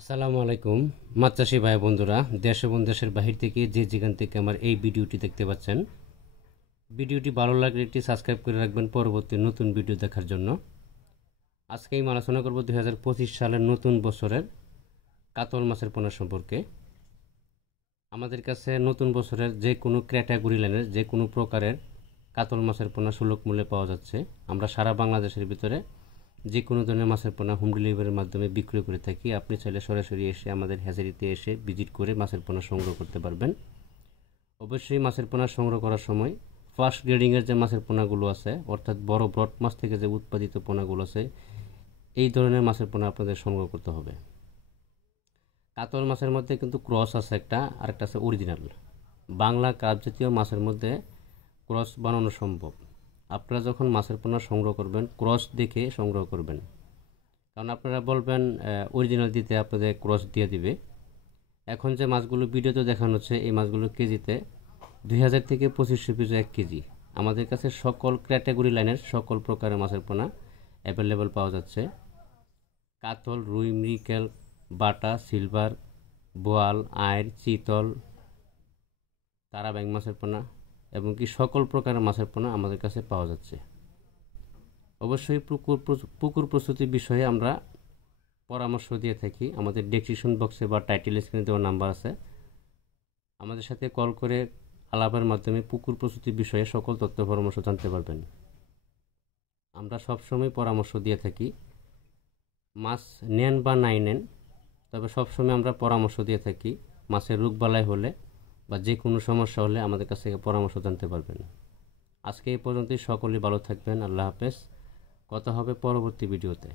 আসসালামু আলাইকুম মাছ চাষি ভাই বন্ধুরা, দেশ এবং দেশের বাহির থেকে যে যেখান থেকে আমার এই ভিডিওটি দেখতে পাচ্ছেন, ভিডিওটি ভালো লাগলে একটি সাবস্ক্রাইব করে রাখবেন পরবর্তী নতুন ভিডিও দেখার জন্য। আজকে আমি আলোচনা করব 2025 সালের নতুন বছরের কাতল মাছের পোনা সম্পর্কে। আমাদের কাছে নতুন বছরের যে কোনো ক্যাটাগরি লাইনের যে কোনো প্রকারের কাতল মাছের পোনা সুলভ মূল্যে পাওয়া যাচ্ছে। আমরা সারা বাংলাদেশের ভিতরে যে কোনো ধরনের মাছের পোনা হোম ডেলিভারির মাধ্যমে বিক্রয় করে থাকি। আপনি চাইলে সরাসরি এসে আমাদের হ্যাচারিতে এসে ভিজিট করে মাছের পোনা সংগ্রহ করতে পারবেন। অবশ্যই মাছের পোনা সংগ্রহ করার সময় ফার্স্ট গ্রেডিংয়ের যে মাছের পোনাগুলো আছে, অর্থাৎ বড় ব্রড মাছ থেকে যে উৎপাদিত পোনাগুলো আছে, এই ধরনের মাছের পোনা আপনাদের সংগ্রহ করতে হবে। কাতল মাছের মধ্যে কিন্তু ক্রস আছে একটা, আরেকটা আছে অরিজিনাল। বাংলা কাপ জাতীয় মাছের মধ্যে ক্রস বানানো সম্ভব। আপনারা যখন মাছের পোনা সংগ্রহ করবেন ক্রস দেখে সংগ্রহ করবেন, কারণ আপনারা বলবেন অরিজিনাল দিতে, আপনাদের ক্রস দিয়ে দিবে। এখন যে মাছগুলো ভিডিওতে দেখানো হচ্ছে, এই মাছগুলো কেজিতে 2000 থেকে 2500 পিস 1 কেজি। আমাদের কাছে সকল ক্যাটাগরি লাইনের সকল প্রকারের মাছের পোনা অ্যাভেলেবেল পাওয়া যাচ্ছে। কাতল, রুই, মৃগেল, বাটা, সিলভার, বোয়াল, আইর, চিতল, তারা ব্যাং মাছের পোনা এবং কি সকল প্রকারের মাছের পোনা আমাদের কাছে পাওয়া যাচ্ছে। অবশ্যই পুকুর প্রস্তুতির বিষয়ে আমরা পরামর্শ দিয়ে থাকি। আমাদের ডেসক্রিপশন বক্সে বা টাইটেল স্ক্রিনে দেওয়া নাম্বার আছে, আমাদের সাথে কল করে আলাপের মাধ্যমে পুকুর প্রস্তুতির বিষয়ে সকল তথ্য পরামর্শ জানতে পারবেন। আমরা সবসময় পরামর্শ দিয়ে থাকি। মাছ নেন বা নাই নেন, তবে সবসময় আমরা পরামর্শ দিয়ে থাকি। মাছের রোগবালাই হলে বা যে কোনো সমস্যা হলে আমাদের কাছ থেকে পরামর্শ জানতে পারবেন। আজকে এই পর্যন্তই। সকলেই ভালো থাকবেন। আল্লাহ হাফেজ। কথা হবে পরবর্তী ভিডিওতে।